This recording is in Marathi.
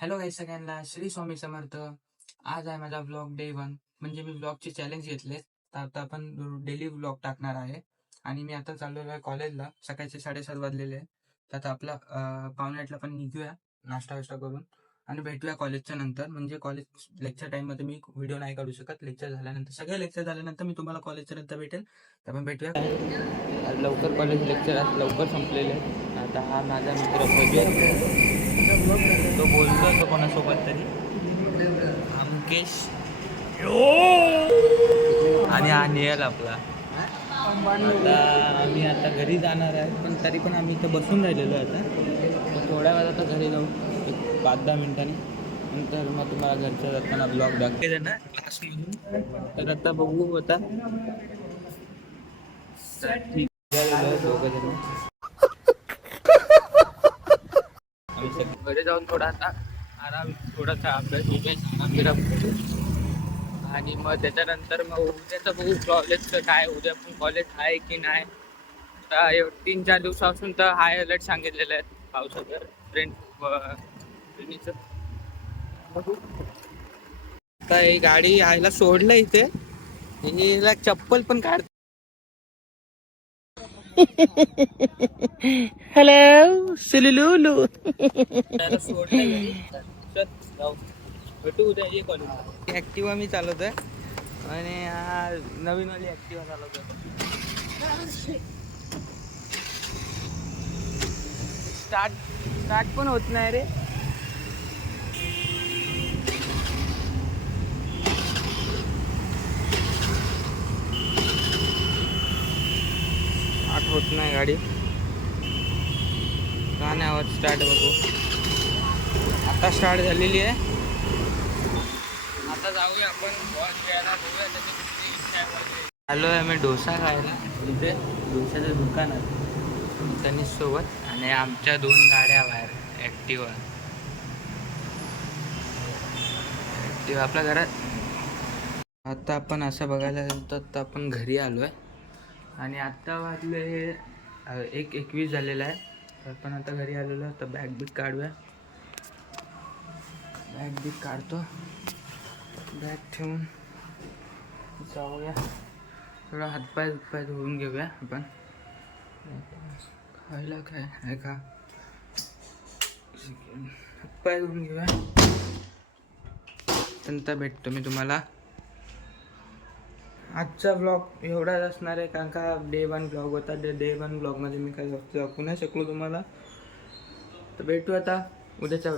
हॅलो गाईज सगळ्यांना, श्री स्वामी समर्थ. आज आहे माझा व्लॉग डे 1. म्हणजे मी व्लॉगचे चॅलेंज घेतले, तर आता आपण डेली व्लॉग टाकणार आहे. आणि मी आता चाललेलो आहे कॉलेजला. सकाळचे 7:30 वाजलेले आहे. तर आता आपला 7:45ला पण निघूया नाश्ता वाष्टा करून आणि भेटूया कॉलेजच्या नंतर. म्हणजे कॉलेज लेक्चर टाईममध्ये मी व्हिडिओ नाही काढू शकत. लेक्चर झाल्यानंतर, सगळे लेक्चर झाल्यानंतर मी तुम्हाला कॉलेजच्या नंतर भेटेल. तर आपण भेटूया. आज लवकर कॉलेज लेक्चर आज लवकर संपलेले आहे. आता हा माझा मित्र प्रज्वल, तो बोलतोय तो कोणासोबत तरी, अंकेश आणि हा नियल आपला. आता आम्ही आता घरी जाणार आहे, पण तरी पण आम्ही इथं बसून राहिलेलो आहे. आता थोड्या वेळात आता घरी जाऊ, एक 5-10 मिनिटांनी. नंतर मग तुम्हाला घरच्या जाताना ब्लॉग दाखवते ना क्लासमधून. तर आता बघू आता ठीक दोघं जण आम्ही सगळे घरी जाऊन थोडा आता आराम, थोडासा अभ्यास करू. आणि मग त्याच्यानंतर मग उद्याचं बघू कॉलेजचं काय. उद्या पण कॉलेज आहे की नाही. तर 3-4 दिवसापासून तर हाय अलर्ट सांगितलेलं आहे पावसाचं, ट्रेनचं. बघू. आता ही गाडी यायला सोडलं इथे, हिला चप्पल पण काढ. हॅलो सुलुलुलू. त्याला सोडलं घरी. चल जाऊ, भेटू उद्या ये कॉलेज. ॲक्टिवा मी चालवतोय आणि हा नवीनवाली ॲक्टिवा चालवतोय. स्टार्ट पण होत नाही रे. स्टार्ट होत नाही गाडी. गाण्यावर स्टार्ट बघू. आता स्टार्ट झालेली आहे. आता जाऊया आपण बॉल खेळायला. बघूया त्याची किती इच्छा आहे. आलो आहे मी डोसा खायला. इथे डोशाचं दुकान आहे तनिष सोबत. आणि आमच्या 2 गाड्या बाहेर, ॲक्टिवा आपल्या घरात. आता आपण असं बघायला गेलो तर आता आपण घरी आलो आहे. आणि आत्ता वाजले 1:21 झालेला आहे. तर आपण आता घरी आलेलो आहे. तर बॅग बिग काढूया. बॅग बिग काढतो, बॅग ठेवून जाऊया. थोडा हातपाय धुवून घेऊया आपण. खायला काय आहे का, हातपाय धुवून घेऊया. नंतर भेटतो मी तुम्हाला. आजचा ब्लॉग एवढाच असणार आहे, कारण का डे 1 ब्लॉग होता. डे 1 ब्लॉगमध्ये मी काही दाखवू नाही शकलो तुम्हाला. तर भेटू आता उद्याच्या